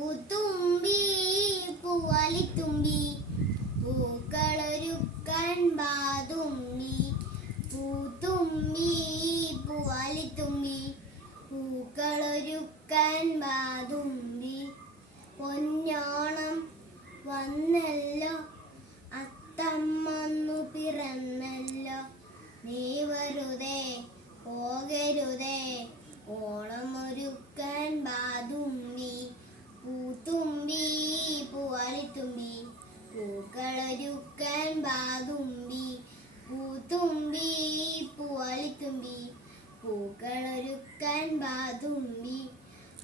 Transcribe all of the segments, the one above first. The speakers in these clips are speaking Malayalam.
പൂത്തുമ്പി പൂവാലിത്തുമ്പി പൂക്കളൊരുക്കാൻ ബാതുമ്പി. പൂത്തുമ്പി പൂവാലിത്തുമ്പി പൂക്കളൊരുക്കാൻ ബാതുമ്പി. പൊന്നോണം വന്നല്ലോ അത്തമ്മന്നു പിറന്നല്ലോ, നീ വെറുതെ പോകരുതേ ഓണം ഒരുക്കാൻ ബാതുമ്പി. പൂത്തുമ്പി പൂവാലിത്തുമ്പി പൂക്കളൊരുക്കാൻ ബാതുമ്പി. പൂത്തുമ്പി പൂവാലിത്തുമ്പി പൂക്കളൊരുക്കാൻ ബാതുമ്പി.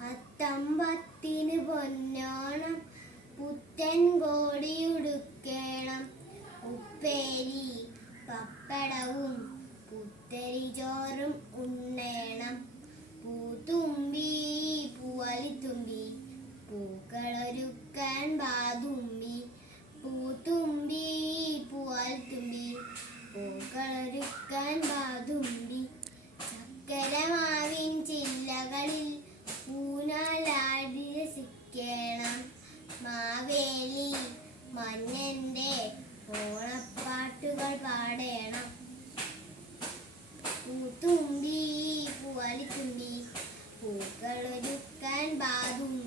അത്തമ്പത്തിന് പൊന്നോണം പുത്തൻ കോടിയുടുക്കേണം, ഉപ്പേരി പപ്പടവും പുത്തരി ചോറും ഉണ്ണേണം. പൂത്തുമ്പി പൂവാലിത്തുമ്പി പൂക്കളൊരുക്കാൻ ബാതുമ്പി. പൂത്തുമ്പി പൂവാലിത്തുമ്പി പൂക്കളൊരുക്കാൻ ബാതുമ്പി. ചക്കരമാവിൻ ചില്ലകളിൽ ഊഞ്ഞാലാടി രസിക്കേണം, മാവേലി മന്നന്റെ ഓണപ്പാട്ടുകൾ പാടേണം. പൂത്തുമ്പി പൂവാലിത്തുമ്പി പൂക്കളൊരുക്കാൻ ബാതുമ്പി.